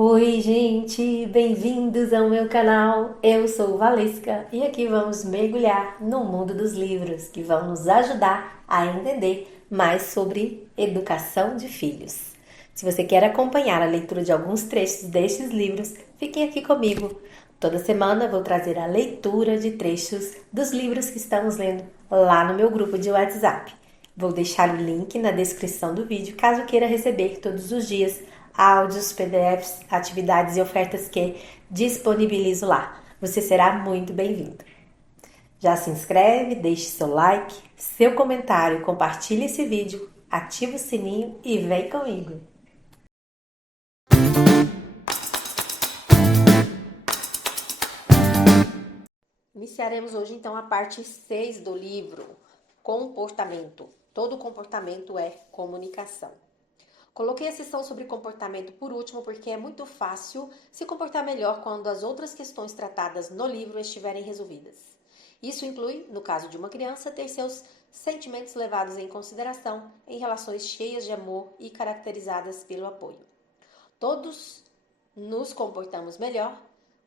Oi, gente, bem-vindos ao meu canal. Eu sou Valesca e aqui vamos mergulhar no mundo dos livros que vão nos ajudar a entender mais sobre educação de filhos. Se você quer acompanhar a leitura de alguns trechos destes livros, fiquem aqui comigo. Toda semana vou trazer a leitura de trechos dos livros que estamos lendo lá no meu grupo de WhatsApp. Vou deixar o link na descrição do vídeo caso queira receber todos os dias áudios, PDFs, atividades e ofertas que disponibilizo lá. Você será muito bem-vindo. Já se inscreve, deixe seu like, seu comentário, compartilhe esse vídeo, ativa o sininho e vem comigo. Iniciaremos hoje então a parte 6 do livro Comportamento. Todo comportamento é comunicação. Coloquei a sessão sobre comportamento por último porque é muito fácil se comportar melhor quando as outras questões tratadas no livro estiverem resolvidas. Isso inclui, no caso de uma criança, ter seus sentimentos levados em consideração em relações cheias de amor e caracterizadas pelo apoio. Todos nos comportamos melhor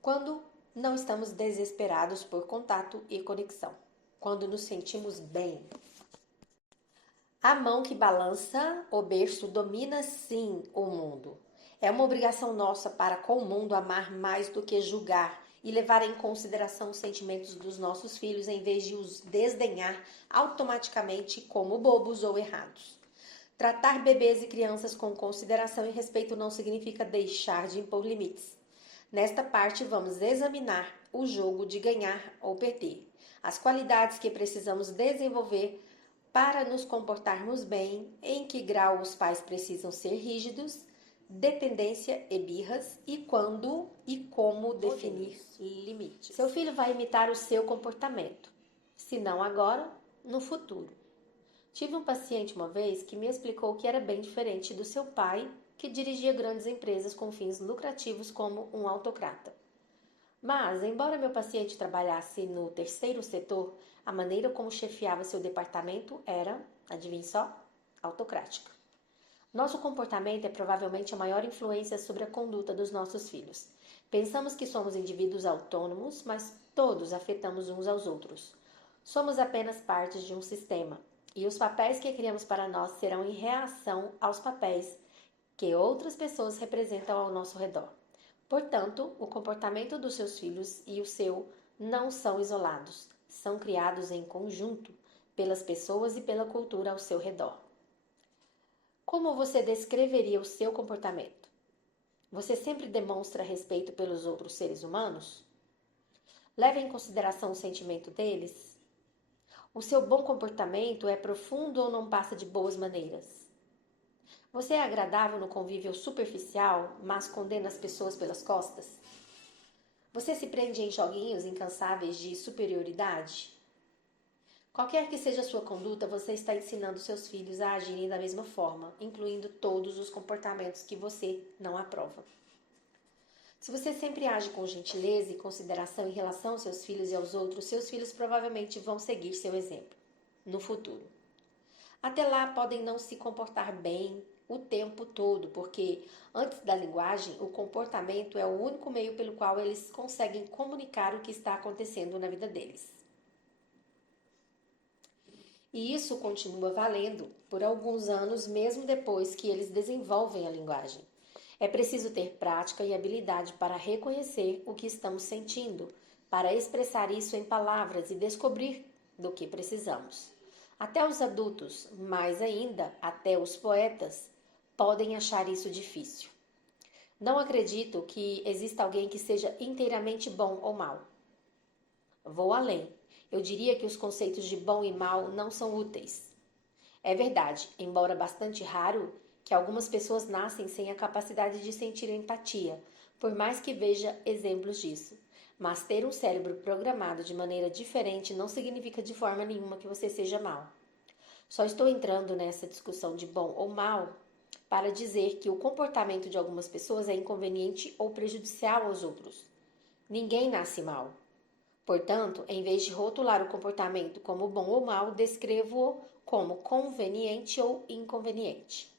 quando não estamos desesperados por contato e conexão, quando nos sentimos bem. A mão que balança o berço domina sim o mundo. É uma obrigação nossa para com o mundo amar mais do que julgar e levar em consideração os sentimentos dos nossos filhos em vez de os desdenhar automaticamente como bobos ou errados. Tratar bebês e crianças com consideração e respeito não significa deixar de impor limites. Nesta parte, vamos examinar o jogo de ganhar ou perder, as qualidades que precisamos desenvolver para nos comportarmos bem, em que grau os pais precisam ser rígidos, dependência e birras, e quando e como definir limites. Seu filho vai imitar o seu comportamento, se não agora, no futuro. Tive um paciente uma vez que me explicou que era bem diferente do seu pai, que dirigia grandes empresas com fins lucrativos como um autocrata. Mas, embora meu paciente trabalhasse no terceiro setor, a maneira como chefiava seu departamento era, adivinhe só, autocrática. Nosso comportamento é provavelmente a maior influência sobre a conduta dos nossos filhos. Pensamos que somos indivíduos autônomos, mas todos afetamos uns aos outros. Somos apenas partes de um sistema, e os papéis que criamos para nós serão em reação aos papéis que outras pessoas representam ao nosso redor. Portanto, o comportamento dos seus filhos e o seu não são isolados, são criados em conjunto pelas pessoas e pela cultura ao seu redor. Como você descreveria o seu comportamento? Você sempre demonstra respeito pelos outros seres humanos? Leva em consideração o sentimento deles? O seu bom comportamento é profundo ou não passa de boas maneiras? Você é agradável no convívio superficial, mas condena as pessoas pelas costas? Você se prende em joguinhos incansáveis de superioridade? Qualquer que seja a sua conduta, você está ensinando seus filhos a agirem da mesma forma, incluindo todos os comportamentos que você não aprova. Se você sempre age com gentileza e consideração em relação aos seus filhos e aos outros, seus filhos provavelmente vão seguir seu exemplo no futuro. Até lá, podem não se comportar bem o tempo todo, porque antes da linguagem, o comportamento é o único meio pelo qual eles conseguem comunicar o que está acontecendo na vida deles. E isso continua valendo por alguns anos, mesmo depois que eles desenvolvem a linguagem. É preciso ter prática e habilidade para reconhecer o que estamos sentindo, para expressar isso em palavras e descobrir do que precisamos. Até os adultos, mais ainda, até os poetas, podem achar isso difícil. Não acredito que exista alguém que seja inteiramente bom ou mau. Vou além. Eu diria que os conceitos de bom e mal não são úteis. É verdade, embora bastante raro, que algumas pessoas nascem sem a capacidade de sentir empatia, por mais que veja exemplos disso. Mas ter um cérebro programado de maneira diferente não significa de forma nenhuma que você seja mau. Só estou entrando nessa discussão de bom ou mal para dizer que o comportamento de algumas pessoas é inconveniente ou prejudicial aos outros. Ninguém nasce mal. Portanto, em vez de rotular o comportamento como bom ou mau, descrevo-o como conveniente ou inconveniente.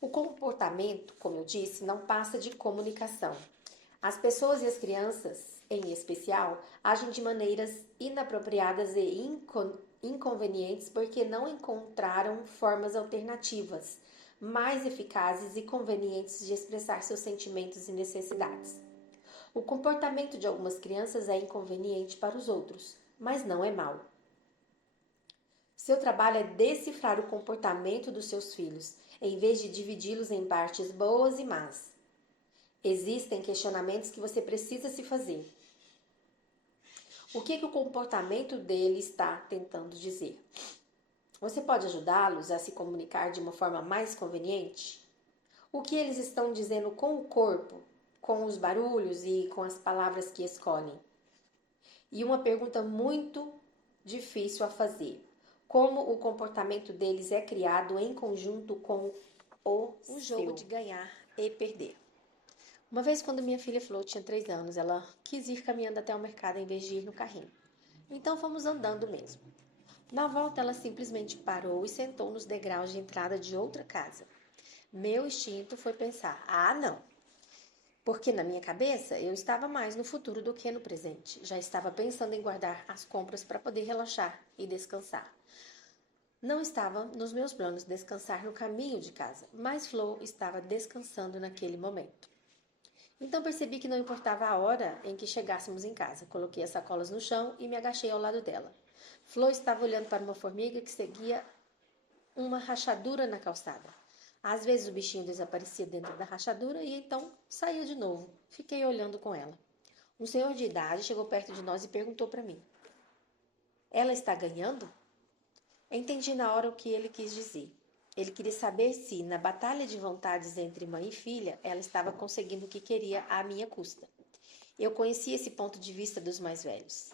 O comportamento, como eu disse, não passa de comunicação. As pessoas e as crianças, em especial, agem de maneiras inapropriadas e inconvenientes porque não encontraram formas alternativas, mais eficazes e convenientes de expressar seus sentimentos e necessidades. O comportamento de algumas crianças é inconveniente para os outros, mas não é mau. Seu trabalho é decifrar o comportamento dos seus filhos, em vez de dividi-los em partes boas e más. Existem questionamentos que você precisa se fazer. O que o comportamento dele está tentando dizer? Você pode ajudá-los a se comunicar de uma forma mais conveniente? O que eles estão dizendo com o corpo, com os barulhos e com as palavras que escolhem? E uma pergunta muito difícil a fazer: como o comportamento deles é criado em conjunto com o jogo de ganhar e perder? Uma vez, quando minha filha Flo tinha 3 anos, ela quis ir caminhando até o mercado em vez de ir no carrinho. Então fomos andando mesmo. Na volta, ela simplesmente parou e sentou nos degraus de entrada de outra casa. Meu instinto foi pensar: ah, não! Porque na minha cabeça eu estava mais no futuro do que no presente. Já estava pensando em guardar as compras para poder relaxar e descansar. Não estava nos meus planos descansar no caminho de casa, mas Flo estava descansando naquele momento. Então percebi que não importava a hora em que chegássemos em casa. Coloquei as sacolas no chão e me agachei ao lado dela. Flo estava olhando para uma formiga que seguia uma rachadura na calçada. Às vezes o bichinho desaparecia dentro da rachadura e então saía de novo. Fiquei olhando com ela. Um senhor de idade chegou perto de nós e perguntou para mim: ela está ganhando? Entendi na hora o que ele quis dizer. Ele queria saber se, na batalha de vontades entre mãe e filha, ela estava conseguindo o que queria à minha custa. Eu conhecia esse ponto de vista dos mais velhos.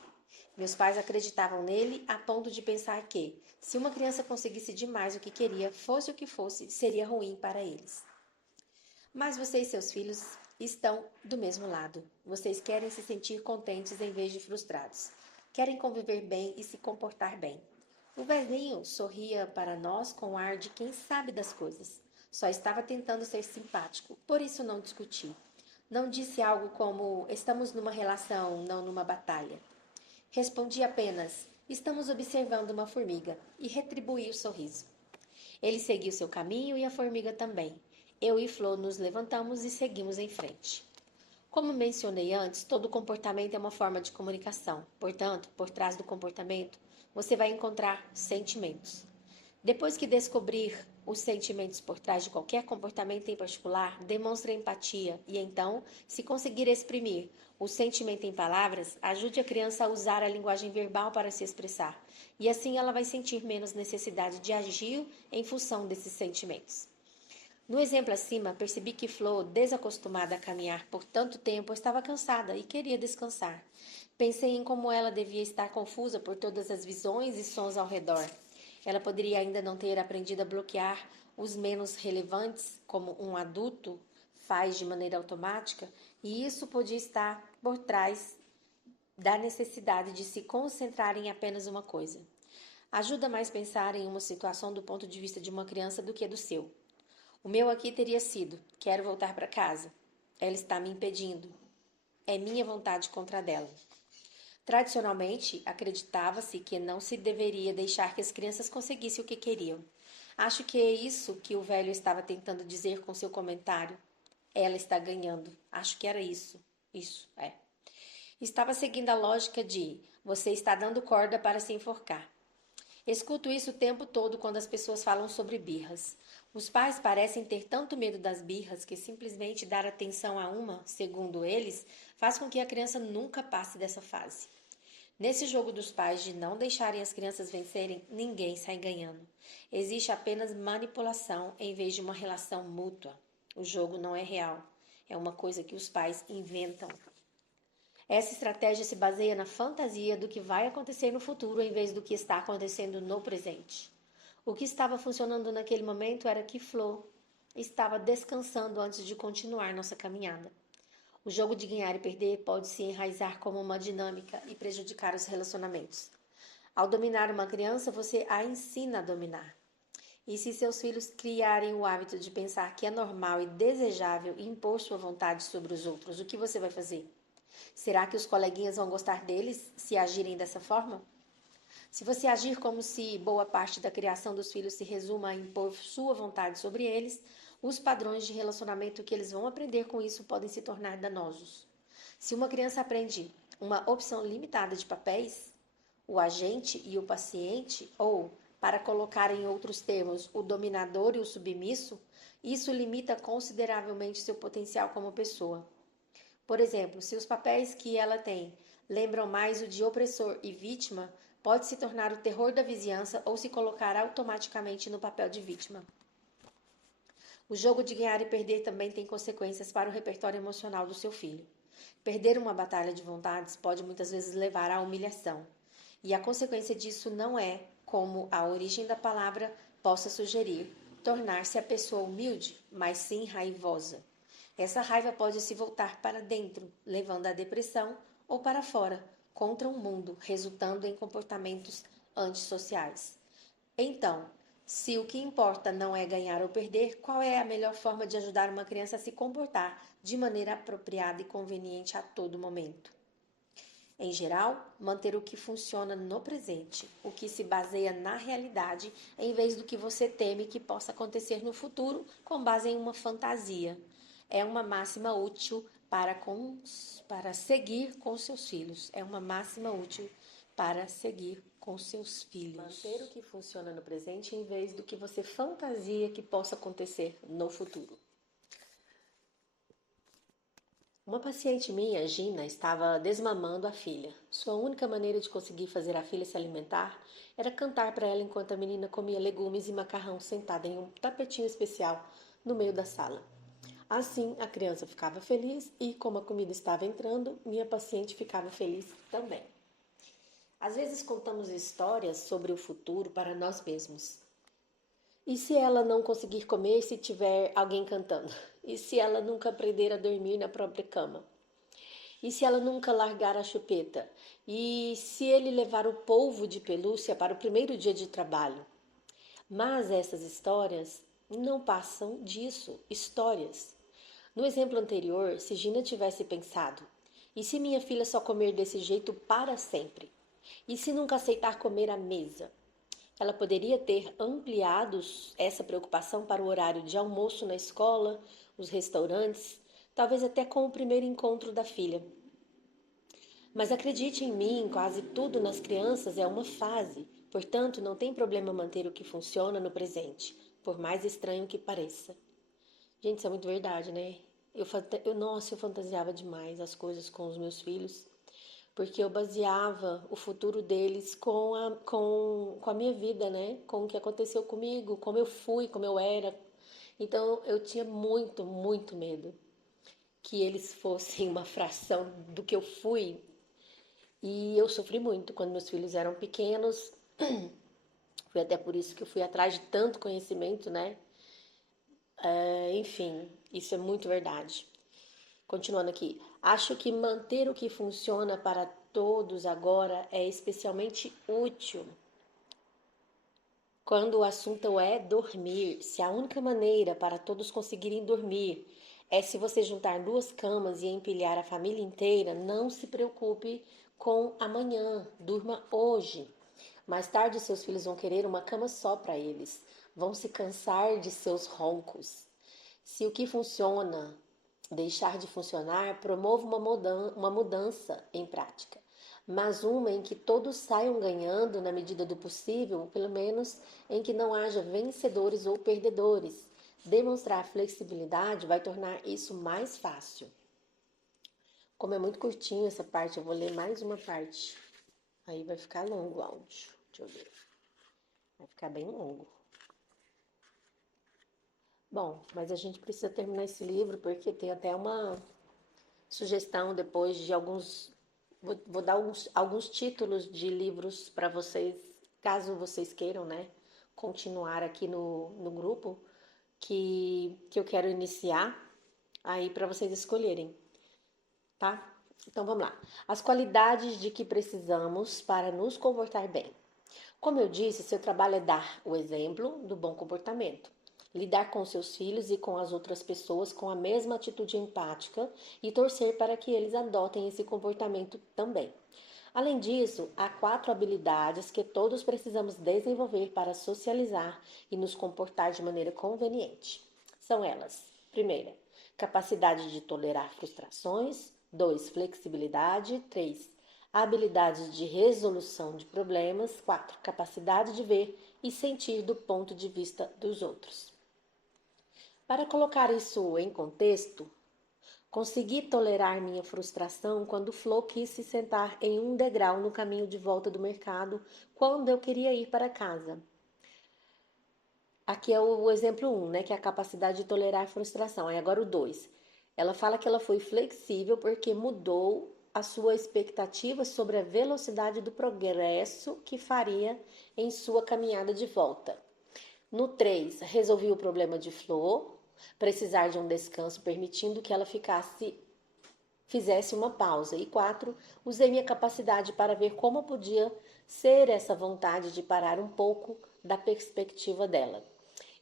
Meus pais acreditavam nele a ponto de pensar que, se uma criança conseguisse demais o que queria, fosse o que fosse, seria ruim para eles. Mas você e seus filhos estão do mesmo lado. Vocês querem se sentir contentes em vez de frustrados. Querem conviver bem e se comportar bem. O velhinho sorria para nós com o ar de quem sabe das coisas. Só estava tentando ser simpático, por isso não discuti. Não disse algo como: estamos numa relação, não numa batalha. Respondi apenas: estamos observando uma formiga, e retribuí o sorriso. Ele seguiu seu caminho e a formiga também. Eu e Flo nos levantamos e seguimos em frente. Como mencionei antes, todo comportamento é uma forma de comunicação. Portanto, por trás do comportamento, você vai encontrar sentimentos. Depois que descobrir os sentimentos por trás de qualquer comportamento em particular, demonstre empatia e então, se conseguir exprimir o sentimento em palavras, ajude a criança a usar a linguagem verbal para se expressar. E assim ela vai sentir menos necessidade de agir em função desses sentimentos. No exemplo acima, percebi que Flo, desacostumada a caminhar por tanto tempo, estava cansada e queria descansar. Pensei em como ela devia estar confusa por todas as visões e sons ao redor. Ela poderia ainda não ter aprendido a bloquear os menos relevantes, como um adulto faz de maneira automática, e isso podia estar por trás da necessidade de se concentrar em apenas uma coisa. Ajuda mais pensar em uma situação do ponto de vista de uma criança do que do seu. O meu aqui teria sido: quero voltar para casa. Ela está me impedindo. É minha vontade contra a dela. Tradicionalmente, acreditava-se que não se deveria deixar que as crianças conseguissem o que queriam. Acho que é isso que o velho estava tentando dizer com seu comentário. Ela está ganhando. Acho que era isso. Isso, é. Estava seguindo a lógica de: você está dando corda para se enforcar. Escuto isso o tempo todo quando as pessoas falam sobre birras. Os pais parecem ter tanto medo das birras que simplesmente dar atenção a uma, segundo eles, faz com que a criança nunca passe dessa fase. Nesse jogo dos pais de não deixarem as crianças vencerem, ninguém sai ganhando. Existe apenas manipulação em vez de uma relação mútua. O jogo não é real. É uma coisa que os pais inventam. Essa estratégia se baseia na fantasia do que vai acontecer no futuro em vez do que está acontecendo no presente. O que estava funcionando naquele momento era que Flo estava descansando antes de continuar nossa caminhada. O jogo de ganhar e perder pode se enraizar como uma dinâmica e prejudicar os relacionamentos. Ao dominar uma criança, você a ensina a dominar. E se seus filhos criarem o hábito de pensar que é normal e desejável impor sua vontade sobre os outros, o que você vai fazer? Será que os coleguinhas vão gostar deles se agirem dessa forma? Se você agir como se boa parte da criação dos filhos se resuma a impor sua vontade sobre eles, os padrões de relacionamento que eles vão aprender com isso podem se tornar danosos. Se uma criança aprende uma opção limitada de papéis, o agente e o paciente, ou, para colocar em outros termos, o dominador e o submisso, isso limita consideravelmente seu potencial como pessoa. Por exemplo, se os papéis que ela tem lembram mais o de opressor e vítima, pode se tornar o terror da vizinhança ou se colocar automaticamente no papel de vítima. O jogo de ganhar e perder também tem consequências para o repertório emocional do seu filho. Perder uma batalha de vontades pode muitas vezes levar à humilhação. E a consequência disso não é, como a origem da palavra possa sugerir, tornar-se a pessoa humilde, mas sim raivosa. Essa raiva pode se voltar para dentro, levando à depressão, ou para fora, contra o mundo, resultando em comportamentos antissociais. Então, se o que importa não é ganhar ou perder, qual é a melhor forma de ajudar uma criança a se comportar de maneira apropriada e conveniente a todo momento? Em geral, manter o que funciona no presente, o que se baseia na realidade, em vez do que você teme que possa acontecer no futuro com base em uma fantasia. É uma máxima útil para seguir com seus filhos. É uma máxima útil para seguir com seus filhos. Manter o que funciona no presente em vez do que você fantasia que possa acontecer no futuro. Uma paciente minha, Gina, estava desmamando a filha. Sua única maneira de conseguir fazer a filha se alimentar era cantar para ela enquanto a menina comia legumes e macarrão sentada em um tapetinho especial no meio da sala. Assim, a criança ficava feliz e, como a comida estava entrando, minha paciente ficava feliz também. Às vezes contamos histórias sobre o futuro para nós mesmos. E se ela não conseguir comer se tiver alguém cantando? E se ela nunca aprender a dormir na própria cama? E se ela nunca largar a chupeta? E se ele levar o polvo de pelúcia para o primeiro dia de trabalho? Mas essas histórias não passam disso, histórias. No exemplo anterior, se Gina tivesse pensado: e se minha filha só comer desse jeito para sempre? E se nunca aceitar comer à mesa? Ela poderia ter ampliado essa preocupação para o horário de almoço na escola, os restaurantes, talvez até com o primeiro encontro da filha. Mas acredite em mim, quase tudo nas crianças é uma fase, portanto não tem problema manter o que funciona no presente, por mais estranho que pareça. Gente, isso é muito verdade, né? Nossa, eu fantasiava demais as coisas com os meus filhos, porque eu baseava o futuro deles com a minha vida, né? Com o que aconteceu comigo, como eu fui, como eu era. Então eu tinha muito, muito medo que eles fossem uma fração do que eu fui. E eu sofri muito quando meus filhos eram pequenos. Foi até por isso que eu fui atrás de tanto conhecimento, né? Enfim, isso é muito verdade. Continuando aqui, acho que manter o que funciona para todos agora é especialmente útil quando o assunto é dormir. Se a única maneira para todos conseguirem dormir é se você juntar duas camas e empilhar a família inteira, não se preocupe com amanhã, durma hoje. Mais tarde, seus filhos vão querer uma cama só para eles, vão se cansar de seus roncos. Se o que funciona deixar de funcionar, promova uma mudança em prática, mas uma em que todos saiam ganhando na medida do possível, pelo menos em que não haja vencedores ou perdedores. Demonstrar flexibilidade vai tornar isso mais fácil. Como é muito curtinho essa parte, eu vou ler mais uma parte. Aí vai ficar longo o áudio. Deixa eu ver. Vai ficar bem longo. Bom, mas a gente precisa terminar esse livro porque tem até uma sugestão depois de alguns. Vou dar alguns títulos de livros para vocês, caso vocês queiram, né? Continuar aqui no grupo que eu quero iniciar, aí para vocês escolherem, tá? Então vamos lá. As qualidades de que precisamos para nos comportar bem. Como eu disse, seu trabalho é dar o exemplo do bom comportamento. Lidar com seus filhos e com as outras pessoas com a mesma atitude empática e torcer para que eles adotem esse comportamento também. Além disso, há 4 habilidades que todos precisamos desenvolver para socializar e nos comportar de maneira conveniente. São elas: primeira, capacidade de tolerar frustrações; 2, flexibilidade; 3, habilidades de resolução de problemas; 4, capacidade de ver e sentir do ponto de vista dos outros. Para colocar isso em contexto, consegui tolerar minha frustração quando Flo quis se sentar em um degrau no caminho de volta do mercado quando eu queria ir para casa. Aqui é o exemplo 1, né, que é a capacidade de tolerar frustração. Aí agora o 2. Ela fala que ela foi flexível porque mudou a sua expectativa sobre a velocidade do progresso que faria em sua caminhada de volta. No 3, resolvi o problema de Flo precisar de um descanso, permitindo que ela fizesse uma pausa. E 4, usei minha capacidade para ver como podia ser essa vontade de parar um pouco da perspectiva dela.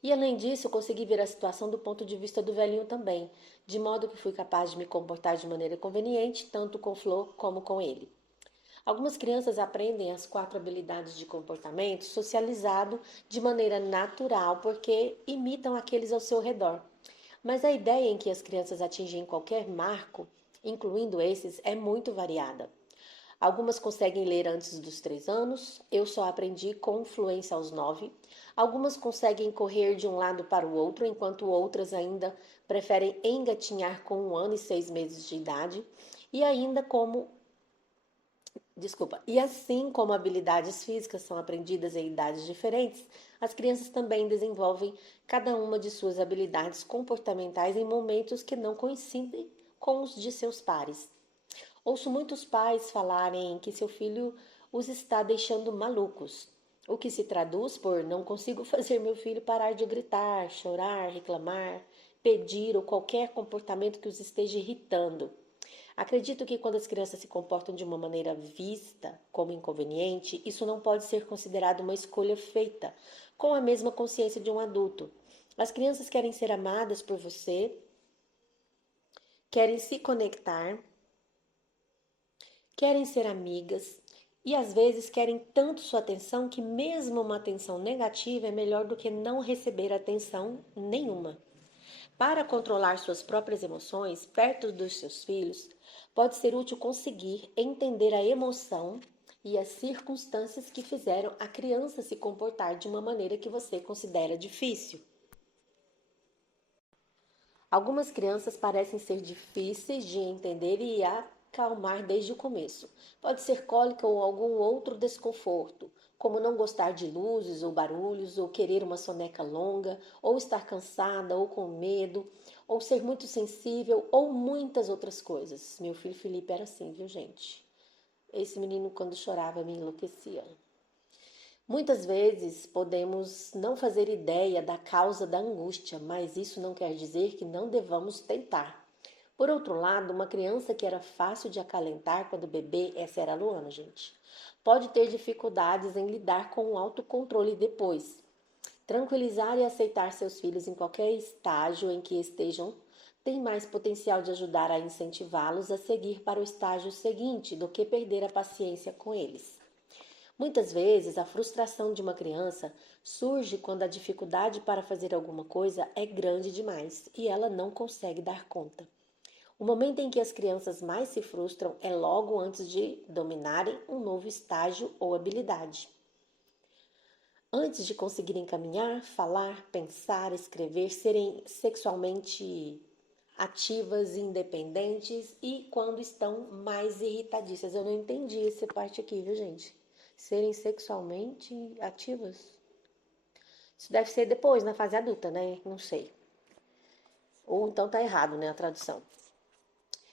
E além disso, eu consegui ver a situação do ponto de vista do velhinho também, de modo que fui capaz de me comportar de maneira conveniente, tanto com Flor como com ele. Algumas crianças aprendem as 4 habilidades de comportamento socializado de maneira natural porque imitam aqueles ao seu redor. Mas a ideia em que as crianças atingem qualquer marco, incluindo esses, é muito variada. Algumas conseguem ler antes dos 3 anos, eu só aprendi com fluência aos 9. Algumas conseguem correr de um lado para o outro, enquanto outras ainda preferem engatinhar com 1 ano e 6 meses de idade. E ainda como E assim como habilidades físicas são aprendidas em idades diferentes, as crianças também desenvolvem cada uma de suas habilidades comportamentais em momentos que não coincidem com os de seus pares. Ouço muitos pais falarem que seu filho os está deixando malucos, o que se traduz por não consigo fazer meu filho parar de gritar, chorar, reclamar, pedir ou qualquer comportamento que os esteja irritando. Acredito que quando as crianças se comportam de uma maneira vista como inconveniente, isso não pode ser considerado uma escolha feita com a mesma consciência de um adulto. As crianças querem ser amadas por você, querem se conectar, querem ser amigas e às vezes querem tanto sua atenção que mesmo uma atenção negativa é melhor do que não receber atenção nenhuma. Para controlar suas próprias emoções perto dos seus filhos, pode ser útil conseguir entender a emoção e as circunstâncias que fizeram a criança se comportar de uma maneira que você considera difícil. Algumas crianças parecem ser difíceis de entender e acalmar desde o começo. Pode ser cólica ou algum outro desconforto, como não gostar de luzes ou barulhos, ou querer uma soneca longa, ou estar cansada ou com medo, ou ser muito sensível, ou muitas outras coisas. Meu filho Felipe era assim, viu, gente? Esse menino, quando chorava, me enlouquecia. Muitas vezes podemos não fazer ideia da causa da angústia, mas isso não quer dizer que não devamos tentar. Por outro lado, uma criança que era fácil de acalentar quando bebê, essa era a Luana, gente, pode ter dificuldades em lidar com o autocontrole depois. Tranquilizar e aceitar seus filhos em qualquer estágio em que estejam tem mais potencial de ajudar a incentivá-los a seguir para o estágio seguinte do que perder a paciência com eles. Muitas vezes, a frustração de uma criança surge quando a dificuldade para fazer alguma coisa é grande demais e ela não consegue dar conta. O momento em que as crianças mais se frustram é logo antes de dominarem um novo estágio ou habilidade. Antes de conseguirem caminhar, falar, pensar, escrever, serem sexualmente ativas, independentes e quando estão mais irritadiças. Eu não entendi essa parte aqui, viu, gente? Serem sexualmente ativas? Isso deve ser depois, na fase adulta, né? Não sei. Ou então tá errado, né, a tradução.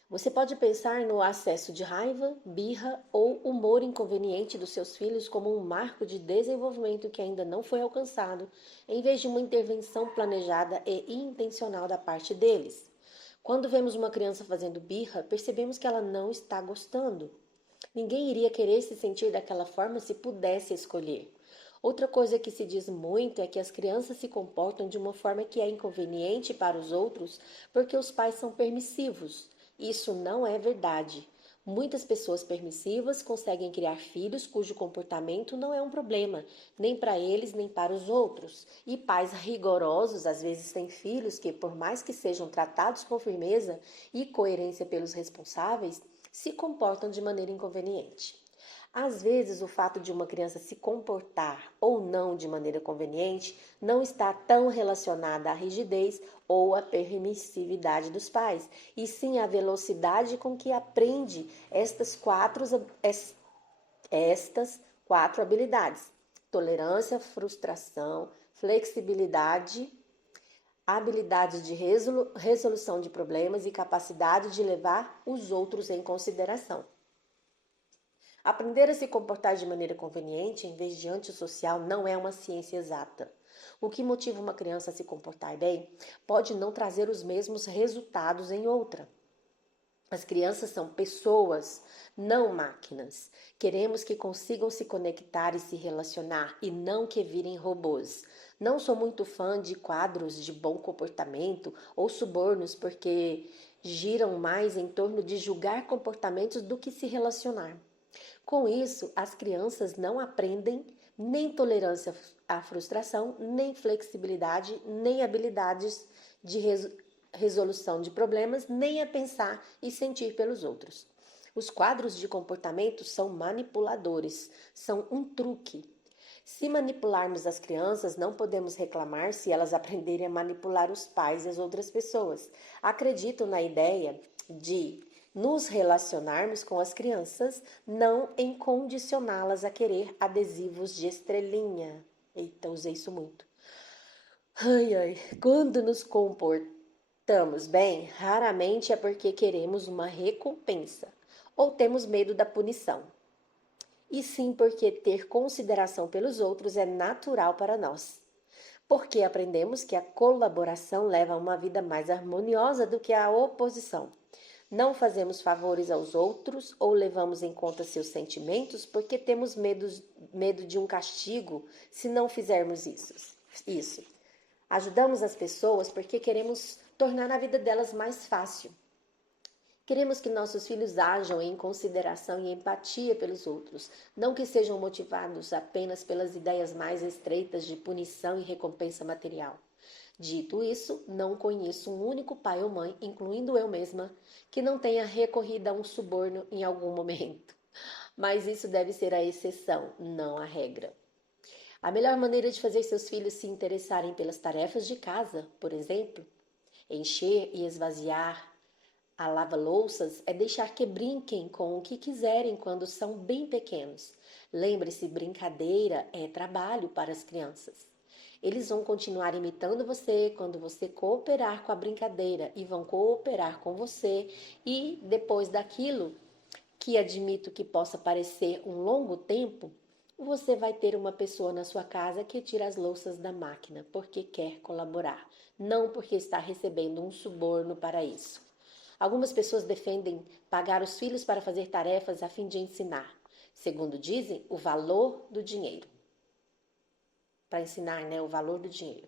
Você pode pensar no acesso de raiva, birra ou humor inconveniente dos seus filhos como um marco de desenvolvimento que ainda não foi alcançado, em vez de uma intervenção planejada e intencional da parte deles. Quando vemos uma criança fazendo birra, percebemos que ela não está gostando. Ninguém iria querer se sentir daquela forma se pudesse escolher. Outra coisa que se diz muito é que as crianças se comportam de uma forma que é inconveniente para os outros porque os pais são permissivos. Isso não é verdade. Muitas pessoas permissivas conseguem criar filhos cujo comportamento não é um problema, nem para eles nem para os outros. E pais rigorosos às vezes têm filhos que, por mais que sejam tratados com firmeza e coerência pelos responsáveis, se comportam de maneira inconveniente. Às vezes, o fato de uma criança se comportar ou não de maneira conveniente não está tão relacionada à rigidez ou à permissividade dos pais, e sim à velocidade com que aprende estas quatro habilidades: tolerância, frustração, flexibilidade, habilidade de resolução de problemas e capacidade de levar os outros em consideração. Aprender a se comportar de maneira conveniente em vez de antissocial não é uma ciência exata. O que motiva uma criança a se comportar bem pode não trazer os mesmos resultados em outra. As crianças são pessoas, não máquinas. Queremos que consigam se conectar e se relacionar e não que virem robôs. Não sou muito fã de quadros de bom comportamento ou subornos porque giram mais em torno de julgar comportamentos do que se relacionar. Com isso, as crianças não aprendem nem tolerância à frustração, nem flexibilidade, nem habilidades de resolução de problemas, nem a pensar e sentir pelos outros. Os quadros de comportamento são manipuladores, são um truque. Se manipularmos as crianças, não podemos reclamar se elas aprenderem a manipular os pais e as outras pessoas. Acredito na ideia de nos relacionarmos com as crianças, não em condicioná-las a querer adesivos de estrelinha. Eita, usei isso muito. Quando nos comportamos bem, raramente é porque queremos uma recompensa ou temos medo da punição. E sim porque ter consideração pelos outros é natural para nós. Porque aprendemos que a colaboração leva a uma vida mais harmoniosa do que a oposição. Não fazemos favores aos outros ou levamos em conta seus sentimentos porque temos medo de um castigo se não fizermos isso. Ajudamos as pessoas porque queremos tornar a vida delas mais fácil. Queremos que nossos filhos ajam em consideração e empatia pelos outros, não que sejam motivados apenas pelas ideias mais estreitas de punição e recompensa material. Dito isso, não conheço um único pai ou mãe, incluindo eu mesma, que não tenha recorrido a um suborno em algum momento. Mas isso deve ser a exceção, não a regra. A melhor maneira de fazer seus filhos se interessarem pelas tarefas de casa, por exemplo, encher e esvaziar a lava-louças é deixar que brinquem com o que quiserem quando são bem pequenos. Lembre-se, brincadeira é trabalho para as crianças. Eles vão continuar imitando você quando você cooperar com a brincadeira e vão cooperar com você e depois daquilo, que admito que possa parecer um longo tempo, você vai ter uma pessoa na sua casa que tira as louças da máquina porque quer colaborar, não porque está recebendo um suborno para isso. Algumas pessoas defendem pagar os filhos para fazer tarefas a fim de ensinar, segundo dizem, o valor do dinheiro. Para ensinar, o valor do dinheiro.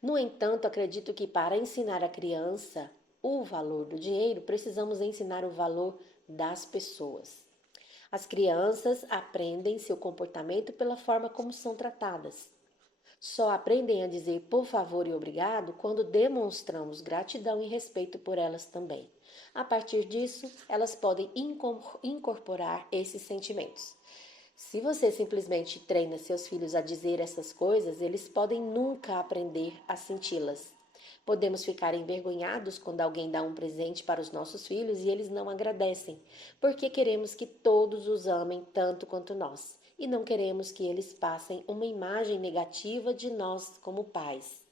No entanto, acredito que para ensinar a criança o valor do dinheiro, precisamos ensinar o valor das pessoas. As crianças aprendem seu comportamento pela forma como são tratadas. Só aprendem a dizer por favor e obrigado quando demonstramos gratidão e respeito por elas também. A partir disso, elas podem incorporar esses sentimentos. Se você simplesmente treina seus filhos a dizer essas coisas, eles podem nunca aprender a senti-las. Podemos ficar envergonhados quando alguém dá um presente para os nossos filhos e eles não agradecem, porque queremos que todos os amem tanto quanto nós, e não queremos que eles passem uma imagem negativa de nós como pais.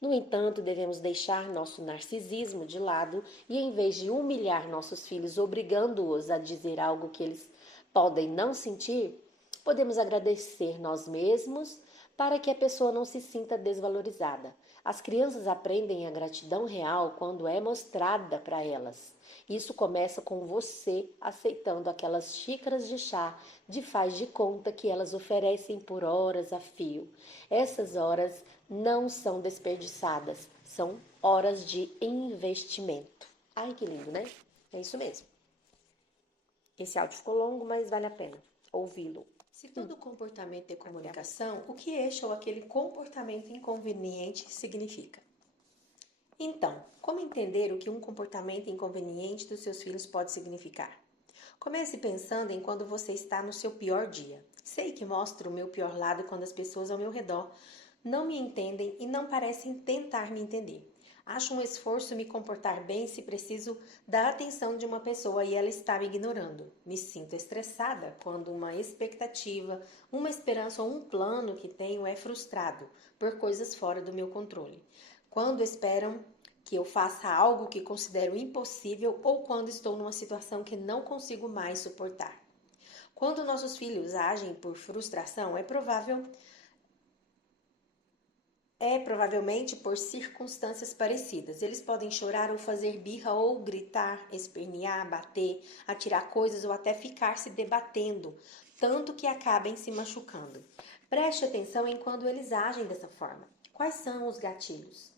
No entanto, devemos deixar nosso narcisismo de lado e, em vez de humilhar nossos filhos, obrigando-os a dizer algo que eles podem não sentir, podemos agradecer nós mesmos para que a pessoa não se sinta desvalorizada. As crianças aprendem a gratidão real quando é mostrada para elas. Isso começa com você aceitando aquelas xícaras de chá de faz de conta que elas oferecem por horas a fio. Essas horas não são desperdiçadas, são horas de investimento. Ai, que lindo, né? É isso mesmo. Esse áudio ficou longo, mas vale a pena ouvi-lo. Se todo comportamento é comunicação, o que este ou aquele comportamento inconveniente significa? Então, como entender o que um comportamento inconveniente dos seus filhos pode significar? Comece pensando em quando você está no seu pior dia. Sei que mostro o meu pior lado quando as pessoas ao meu redor não me entendem e não parecem tentar me entender. Acho um esforço me comportar bem se preciso da atenção de uma pessoa e ela está me ignorando. Me sinto estressada quando uma expectativa, uma esperança ou um plano que tenho é frustrado por coisas fora do meu controle. Quando esperam que eu faça algo que considero impossível ou quando estou numa situação que não consigo mais suportar. Quando nossos filhos agem por frustração, provavelmente por circunstâncias parecidas. Eles podem chorar ou fazer birra ou gritar, espernear, bater, atirar coisas ou até ficar se debatendo, tanto que acabem se machucando. Preste atenção em quando eles agem dessa forma. Quais são os gatilhos?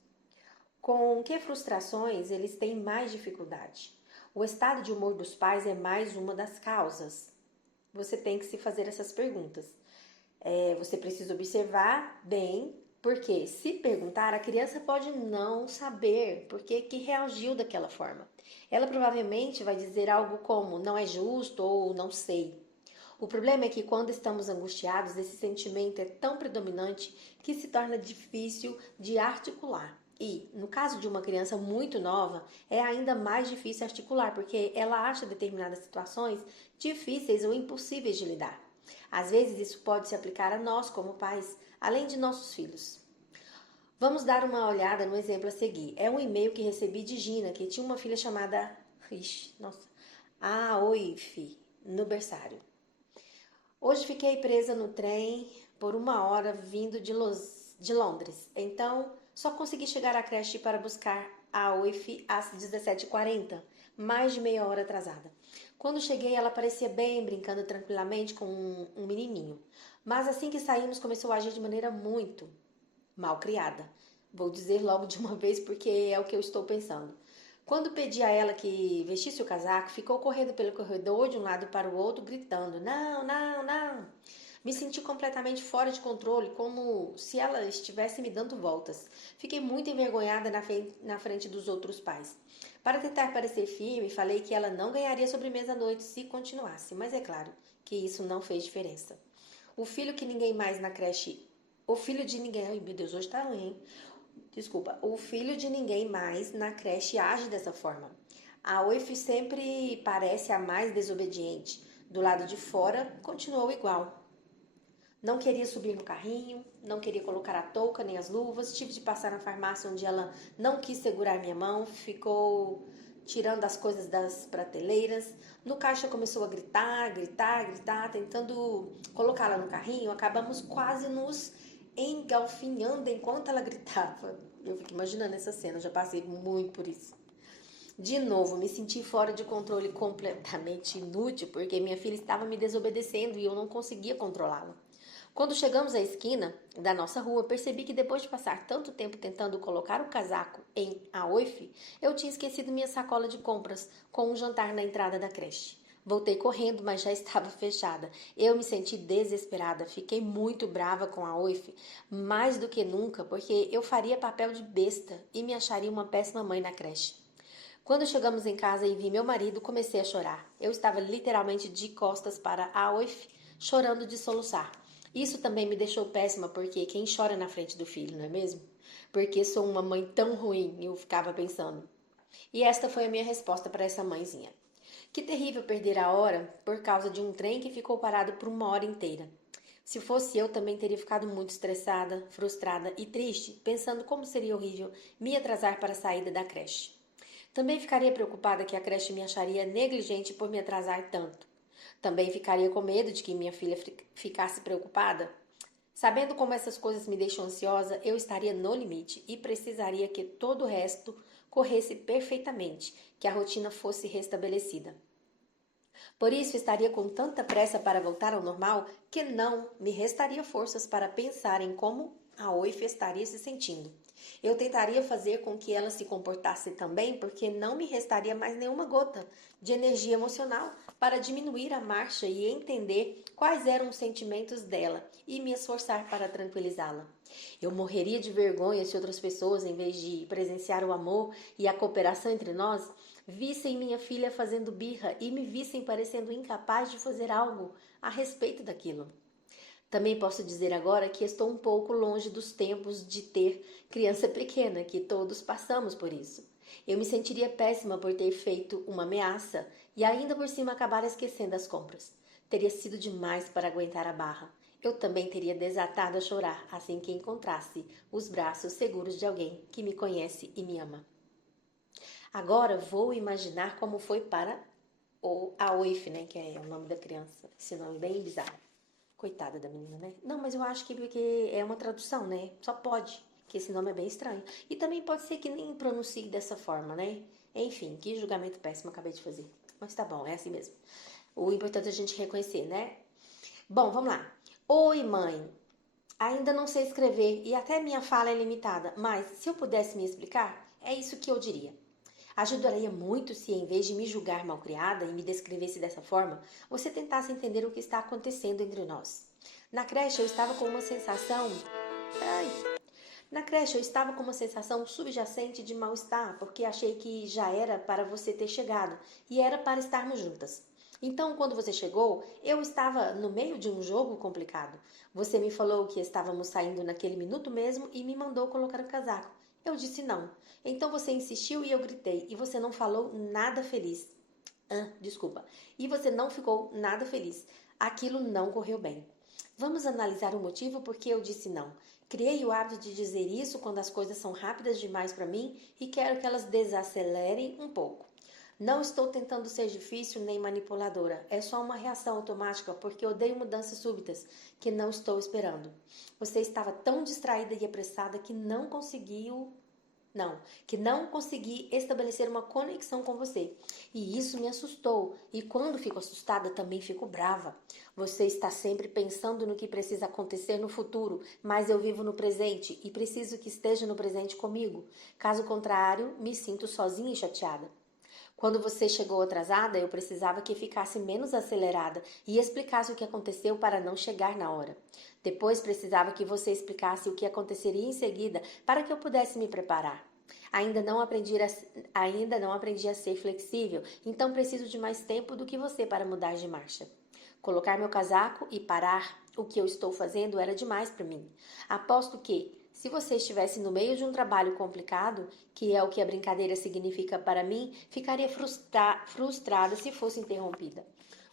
Com que frustrações eles têm mais dificuldade? O estado de humor dos pais é mais uma das causas. Você tem que se fazer essas perguntas. Você precisa observar bem, porque se perguntar, a criança pode não saber por que reagiu daquela forma. Ela provavelmente vai dizer algo como não é justo ou não sei. O problema é que quando estamos angustiados, esse sentimento é tão predominante que se torna difícil de articular. E, no caso de uma criança muito nova, é ainda mais difícil articular, porque ela acha determinadas situações difíceis ou impossíveis de lidar. Às vezes, isso pode se aplicar a nós como pais, além de nossos filhos. Vamos dar uma olhada no exemplo a seguir. É um e-mail que recebi de Gina, que tinha uma filha chamada Aoife, no berçário. Hoje fiquei presa no trem por 1 hora vindo de Londres. Então, só consegui chegar à creche para buscar a Oife às 17h40, mais de meia hora atrasada. Quando cheguei, ela parecia bem, brincando tranquilamente com um menininho. Mas assim que saímos, começou a agir de maneira muito mal criada. Vou dizer logo de uma vez porque é o que eu estou pensando. Quando pedi a ela que vestisse o casaco, ficou correndo pelo corredor de um lado para o outro, gritando: não, não, não. Me senti completamente fora de controle, como se ela estivesse me dando voltas. Fiquei muito envergonhada na frente dos outros pais. Para tentar parecer firme, falei que ela não ganharia sobremesa à noite se continuasse, mas é claro que isso não fez diferença. O filho que ninguém mais na creche. O filho de ninguém. Ai, meu Deus, hoje tá ruim, hein? Desculpa, o filho de ninguém mais na creche age dessa forma. A Oife sempre parece a mais desobediente. Do lado de fora, continuou igual. Não queria subir no carrinho, não queria colocar a touca nem as luvas. Tive de passar na farmácia onde ela não quis segurar minha mão, ficou tirando as coisas das prateleiras. No caixa começou a gritar, gritar, gritar, tentando colocá-la no carrinho. Acabamos quase nos engalfinhando enquanto ela gritava. Eu fico imaginando essa cena, já passei muito por isso. De novo, me senti fora de controle, completamente inútil, porque minha filha estava me desobedecendo e eu não conseguia controlá-la. Quando chegamos à esquina da nossa rua, percebi que depois de passar tanto tempo tentando colocar o casaco em Aoife, eu tinha esquecido minha sacola de compras com um jantar na entrada da creche. Voltei correndo, mas já estava fechada. Eu me senti desesperada, fiquei muito brava com a Oife, mais do que nunca, porque eu faria papel de besta e me acharia uma péssima mãe na creche. Quando chegamos em casa e vi meu marido, comecei a chorar. Eu estava literalmente de costas para a Oife, chorando de soluçar. Isso também me deixou péssima, porque quem chora na frente do filho, não é mesmo? Porque sou uma mãe tão ruim, eu ficava pensando. E esta foi a minha resposta para essa mãezinha. Que terrível perder a hora por causa de um trem que ficou parado por 1 hora inteira. Se fosse eu, também teria ficado muito estressada, frustrada e triste, pensando como seria horrível me atrasar para a saída da creche. Também ficaria preocupada que a creche me acharia negligente por me atrasar tanto. Também ficaria com medo de que minha filha ficasse preocupada Sabendo como essas coisas me deixam ansiosa, eu estaria no limite e precisaria que todo o resto corresse perfeitamente, que a rotina fosse restabelecida. Por isso estaria com tanta pressa para voltar ao normal que não me restaria forças para pensar em como a Oife estaria se sentindo. Eu tentaria fazer com que ela se comportasse também, porque não me restaria mais nenhuma gota de energia emocional para diminuir a marcha e entender quais eram os sentimentos dela e me esforçar para tranquilizá-la. Eu morreria de vergonha se outras pessoas, em vez de presenciar o amor e a cooperação entre nós, vissem minha filha fazendo birra e me vissem parecendo incapaz de fazer algo a respeito daquilo. Também posso dizer agora que estou um pouco longe dos tempos de ter criança pequena, que todos passamos por isso. Eu me sentiria péssima por ter feito uma ameaça e ainda por cima acabar esquecendo as compras. Teria sido demais para aguentar a barra. Eu também teria desatado a chorar assim que encontrasse os braços seguros de alguém que me conhece e me ama. Agora vou imaginar como foi para a Oif, né, que é o nome da criança. Esse nome bem bizarro. Coitada da menina, né? Não, mas eu acho que porque é uma tradução, né? Só pode, que esse nome é bem estranho. E também pode ser que nem pronuncie dessa forma, né? Enfim, que julgamento péssimo acabei de fazer. Mas tá bom, é assim mesmo. O importante é a gente reconhecer, né? Bom, vamos lá. Oi, mãe. Ainda não sei escrever e até minha fala é limitada, mas se eu pudesse me explicar, é isso que eu diria. Ajudaria muito se, em vez de me julgar malcriada e me descrevesse dessa forma, você tentasse entender o que está acontecendo entre nós. Na creche eu estava com uma sensação. Ai. Na creche eu estava com uma sensação subjacente de mal-estar, porque achei que já era para você ter chegado e era para estarmos juntas. Então, quando você chegou, eu estava no meio de um jogo complicado. Você me falou que estávamos saindo naquele minuto mesmo e me mandou colocar o casaco. Eu disse não. Então você insistiu e eu gritei, e você não falou nada feliz. Desculpa. E você não ficou nada feliz. Aquilo não correu bem. Vamos analisar o motivo porque eu disse não. Criei o hábito de dizer isso quando as coisas são rápidas demais para mim e quero que elas desacelerem um pouco. Não estou tentando ser difícil nem manipuladora. É só uma reação automática porque odeio mudanças súbitas que não estou esperando. Você estava tão distraída e apressada que não consegui estabelecer uma conexão com você. E isso me assustou. E quando fico assustada, também fico brava. Você está sempre pensando no que precisa acontecer no futuro, mas eu vivo no presente e preciso que esteja no presente comigo. Caso contrário, me sinto sozinha e chateada. Quando você chegou atrasada, eu precisava que ficasse menos acelerada e explicasse o que aconteceu para não chegar na hora. Depois precisava que você explicasse o que aconteceria em seguida para que eu pudesse me preparar. Ainda não aprendi a ser flexível, então preciso de mais tempo do que você para mudar de marcha. Colocar meu casaco e parar o que eu estou fazendo era demais para mim. Aposto que, se você estivesse no meio de um trabalho complicado, que é o que a brincadeira significa para mim, ficaria frustrada se fosse interrompida.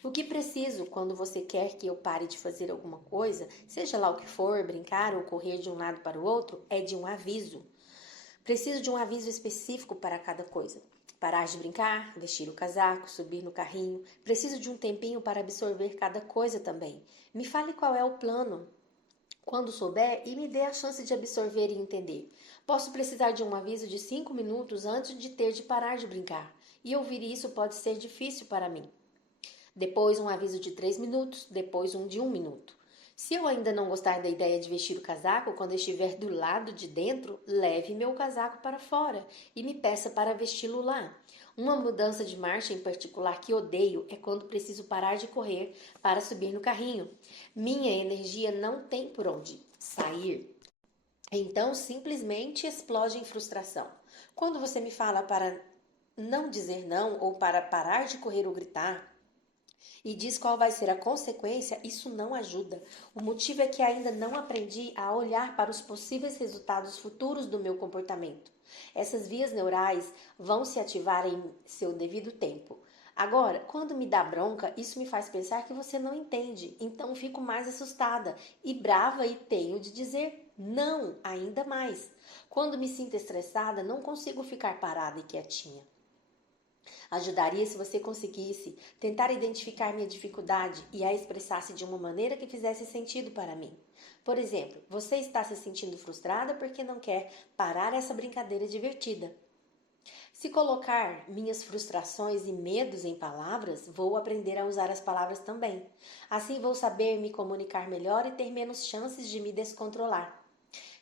O que preciso quando você quer que eu pare de fazer alguma coisa, seja lá o que for, brincar ou correr de um lado para o outro, é de um aviso. Preciso de um aviso específico para cada coisa. Parar de brincar, vestir o casaco, subir no carrinho. Preciso de um tempinho para absorver cada coisa também. Me fale qual é o plano. Quando souber, e me dê a chance de absorver e entender. Posso precisar de um aviso de 5 minutos antes de ter de parar de brincar. E ouvir isso pode ser difícil para mim. Depois um aviso de 3 minutos, depois um de 1 minuto. Se eu ainda não gostar da ideia de vestir o casaco quando estiver do lado de dentro, leve meu casaco para fora e me peça para vesti-lo lá. Uma mudança de marcha em particular que odeio é quando preciso parar de correr para subir no carrinho. Minha energia não tem por onde sair. Então simplesmente explode em frustração. Quando você me fala para não dizer não ou para parar de correr ou gritar, e diz qual vai ser a consequência, isso não ajuda. O motivo é que ainda não aprendi a olhar para os possíveis resultados futuros do meu comportamento. Essas vias neurais vão se ativar em seu devido tempo. Agora, quando me dá bronca, isso me faz pensar que você não entende. Então fico mais assustada e brava e tenho de dizer não ainda mais. Quando me sinto estressada, não consigo ficar parada e quietinha. Ajudaria se você conseguisse tentar identificar minha dificuldade e a expressasse de uma maneira que fizesse sentido para mim. Por exemplo, você está se sentindo frustrada porque não quer parar essa brincadeira divertida. Se colocar minhas frustrações e medos em palavras, vou aprender a usar as palavras também. Assim vou saber me comunicar melhor e ter menos chances de me descontrolar.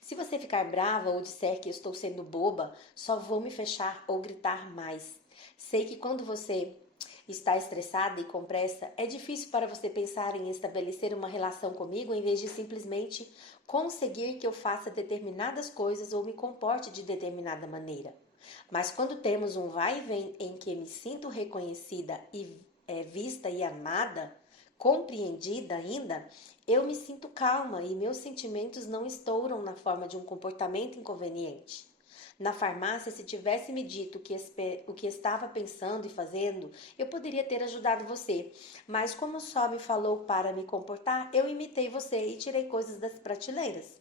Se você ficar brava ou disser que eu estou sendo boba, só vou me fechar ou gritar mais. Sei que quando você está estressada e com pressa, é difícil para você pensar em estabelecer uma relação comigo em vez de simplesmente conseguir que eu faça determinadas coisas ou me comporte de determinada maneira. Mas quando temos um vai e vem em que me sinto reconhecida e vista e amada, compreendida ainda, eu me sinto calma e meus sentimentos não estouram na forma de um comportamento inconveniente. Na farmácia, se tivesse me dito o que estava pensando e fazendo, eu poderia ter ajudado você. Mas como só me falou para me comportar, eu imitei você e tirei coisas das prateleiras.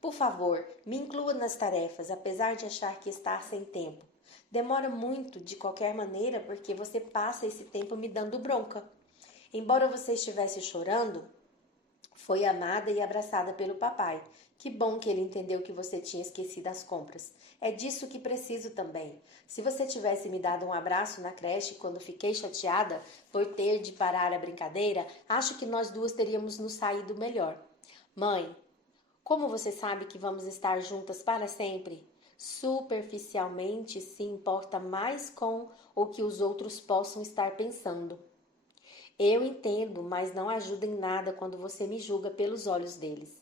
Por favor, me inclua nas tarefas, apesar de achar que está sem tempo. Demora muito de qualquer maneira porque você passa esse tempo me dando bronca. Embora você estivesse chorando, foi amada e abraçada pelo papai. Que bom que ele entendeu que você tinha esquecido as compras. É disso que preciso também. Se você tivesse me dado um abraço na creche quando fiquei chateada por ter de parar a brincadeira, acho que nós duas teríamos nos saído melhor. Mãe, como você sabe que vamos estar juntas para sempre? Superficialmente se importa mais com o que os outros possam estar pensando. Eu entendo, mas não ajuda em nada quando você me julga pelos olhos deles.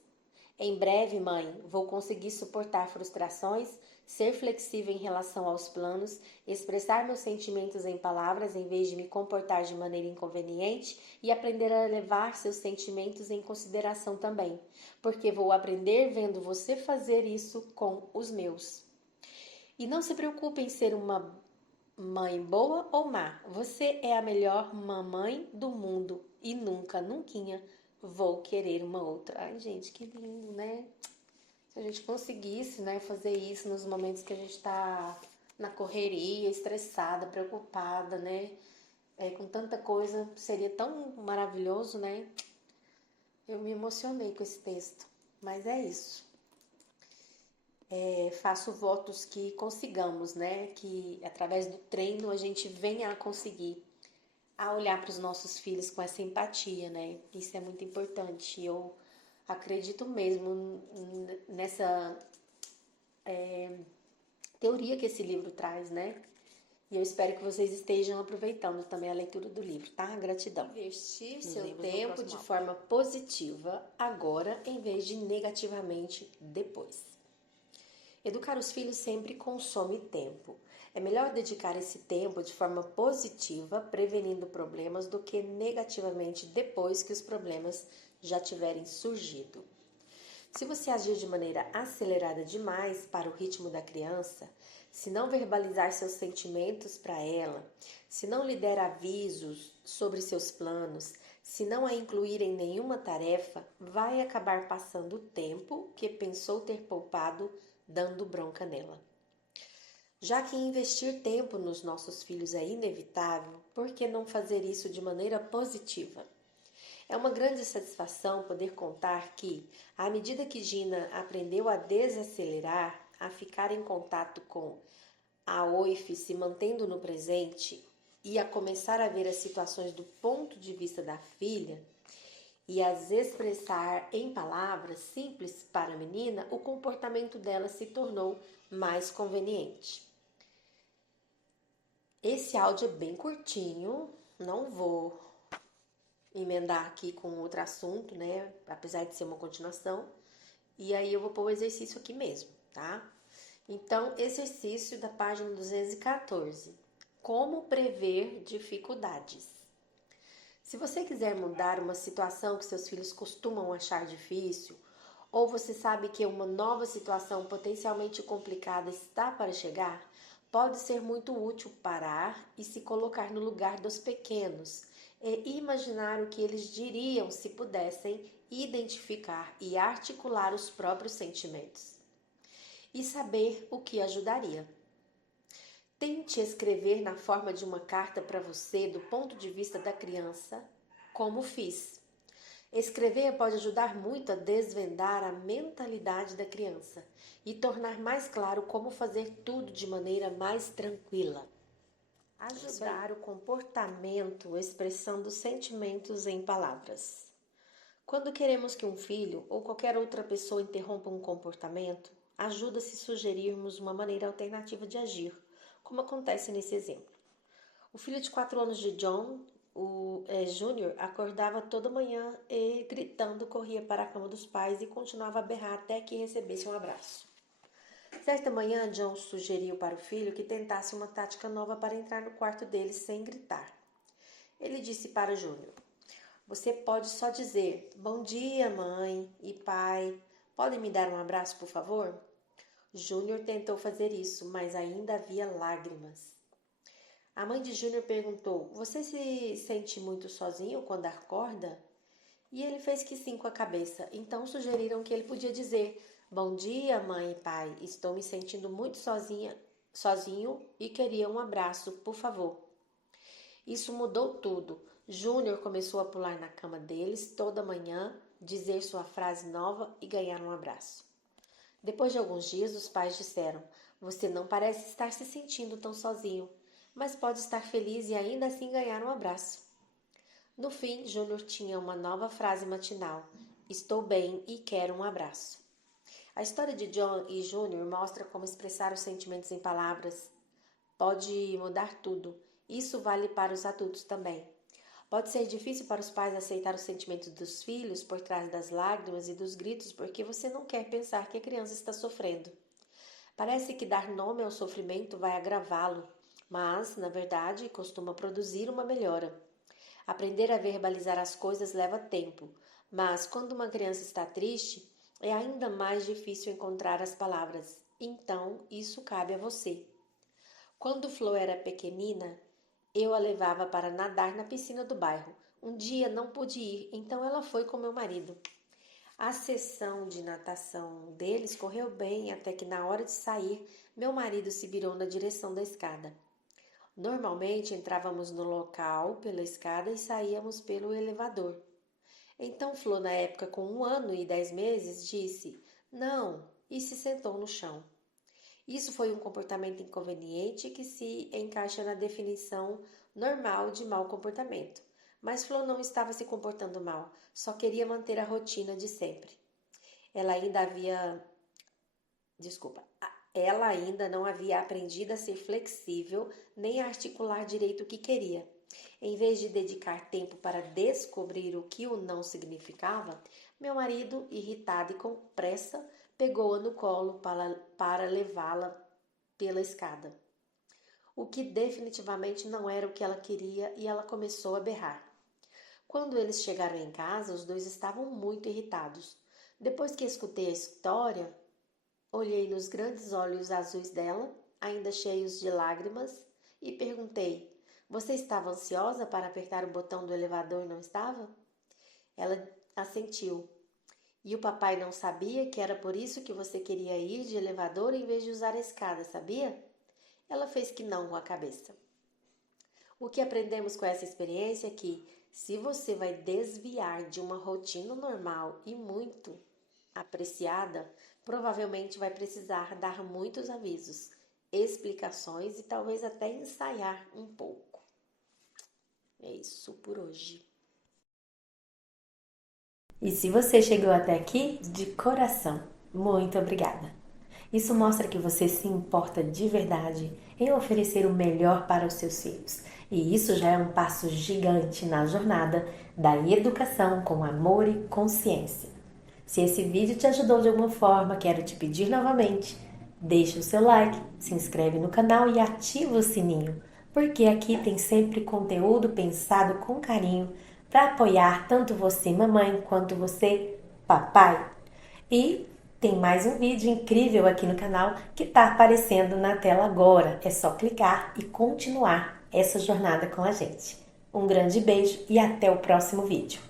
Em breve, mãe, vou conseguir suportar frustrações, ser flexível em relação aos planos, expressar meus sentimentos em palavras em vez de me comportar de maneira inconveniente e aprender a levar seus sentimentos em consideração também, porque vou aprender vendo você fazer isso com os meus. E não se preocupe em ser uma mãe boa ou má, você é a melhor mamãe do mundo e nunca, nunquinha vou querer uma outra. Ai, gente, que lindo, né? Se a gente conseguisse, né, fazer isso nos momentos que a gente tá na correria, estressada, preocupada, né? Com tanta coisa, seria tão maravilhoso, né? Eu me emocionei com esse texto, mas é isso. Faço votos que consigamos, né? Que através do treino a gente venha a conseguir a olhar para os nossos filhos com essa empatia, né? Isso é muito importante. Eu acredito mesmo nessa teoria que esse livro traz, né? E eu espero que vocês estejam aproveitando também a leitura do livro, tá? Gratidão. Investir seu tempo de forma positiva agora, em vez de negativamente depois. Educar os filhos sempre consome tempo. É melhor dedicar esse tempo de forma positiva, prevenindo problemas, do que negativamente depois que os problemas já tiverem surgido. Se você agir de maneira acelerada demais para o ritmo da criança, se não verbalizar seus sentimentos para ela, se não lhe der avisos sobre seus planos, se não a incluir em nenhuma tarefa, vai acabar passando o tempo que pensou ter poupado dando bronca nela. Já que investir tempo nos nossos filhos é inevitável, por que não fazer isso de maneira positiva? É uma grande satisfação poder contar que, à medida que Gina aprendeu a desacelerar, a ficar em contato com a OIF, se mantendo no presente e a começar a ver as situações do ponto de vista da filha e as expressar em palavras simples para a menina, o comportamento dela se tornou mais conveniente. Esse áudio é bem curtinho, não vou emendar aqui com outro assunto, né? Apesar de ser uma continuação. E aí eu vou pôr o exercício aqui mesmo, tá? Então, exercício da página 214. Como prever dificuldades? Se você quiser mudar uma situação que seus filhos costumam achar difícil, ou você sabe que uma nova situação potencialmente complicada está para chegar, pode ser muito útil parar e se colocar no lugar dos pequenos e imaginar o que eles diriam se pudessem identificar e articular os próprios sentimentos. E saber o que ajudaria. Tente escrever na forma de uma carta para você do ponto de vista da criança, como fiz. Escrever pode ajudar muito a desvendar a mentalidade da criança e tornar mais claro como fazer tudo de maneira mais tranquila. Ajudar o comportamento expressando sentimentos em palavras. Quando queremos que um filho ou qualquer outra pessoa interrompa um comportamento, ajuda se sugerirmos uma maneira alternativa de agir, como acontece nesse exemplo. O filho de 4 anos de John, o Júnior, acordava toda manhã e, gritando, corria para a cama dos pais e continuava a berrar até que recebesse um abraço. Certa manhã, John sugeriu para o filho que tentasse uma tática nova para entrar no quarto dele sem gritar. Ele disse para Júnior: "Você pode só dizer, 'Bom dia, mãe e pai. Podem me dar um abraço, por favor?'" Júnior tentou fazer isso, mas ainda havia lágrimas. A mãe de Júnior perguntou: "Você se sente muito sozinho quando acorda?" E ele fez que sim com a cabeça. Então sugeriram que ele podia dizer: "Bom dia, mãe e pai. Estou me sentindo muito sozinho e queria um abraço, por favor." Isso mudou tudo. Júnior começou a pular na cama deles toda manhã, dizer sua frase nova e ganhar um abraço. Depois de alguns dias, os pais disseram: "Você não parece estar se sentindo tão sozinho, mas pode estar feliz e ainda assim ganhar um abraço." No fim, Júnior tinha uma nova frase matinal: "Estou bem e quero um abraço." A história de John e Júnior mostra como expressar os sentimentos em palavras pode mudar tudo. Isso vale para os adultos também. Pode ser difícil para os pais aceitar os sentimentos dos filhos por trás das lágrimas e dos gritos porque você não quer pensar que a criança está sofrendo. Parece que dar nome ao sofrimento vai agravá-lo, mas, na verdade, costuma produzir uma melhora. Aprender a verbalizar as coisas leva tempo, mas quando uma criança está triste, é ainda mais difícil encontrar as palavras. Então, isso cabe a você. Quando Flo era pequenina, eu a levava para nadar na piscina do bairro. Um dia não pude ir, então ela foi com meu marido. A sessão de natação deles correu bem até que na hora de sair, meu marido se virou na direção da escada. Normalmente entrávamos no local pela escada e saíamos pelo elevador. Então Flo, na época com 1 ano e 10 meses, disse "não" e se sentou no chão. Isso foi um comportamento inconveniente que se encaixa na definição normal de mau comportamento. Mas Flo não estava se comportando mal, só queria manter a rotina de sempre. Ela ainda não havia aprendido a ser flexível nem a articular direito o que queria. Em vez de dedicar tempo para descobrir o que o não significava, meu marido, irritado e com pressa, pegou-a no colo para levá-la pela escada. O que definitivamente não era o que ela queria e ela começou a berrar. Quando eles chegaram em casa, os dois estavam muito irritados. Depois que escutei a história, olhei nos grandes olhos azuis dela, ainda cheios de lágrimas, e perguntei: "Você estava ansiosa para apertar o botão do elevador e não estava?" Ela assentiu. "E o papai não sabia que era por isso que você queria ir de elevador em vez de usar a escada, sabia?" Ela fez que não com a cabeça. O que aprendemos com essa experiência é que, se você vai desviar de uma rotina normal e muito apreciada, provavelmente vai precisar dar muitos avisos, explicações e talvez até ensaiar um pouco. É isso por hoje. E se você chegou até aqui, de coração, muito obrigada. Isso mostra que você se importa de verdade em oferecer o melhor para os seus filhos. E isso já é um passo gigante na jornada da educação com amor e consciência. Se esse vídeo te ajudou de alguma forma, quero te pedir novamente, deixa o seu like, se inscreve no canal e ativa o sininho, porque aqui tem sempre conteúdo pensado com carinho para apoiar tanto você, mamãe, quanto você, papai. E tem mais um vídeo incrível aqui no canal que está aparecendo na tela agora. É só clicar e continuar essa jornada com a gente. Um grande beijo e até o próximo vídeo.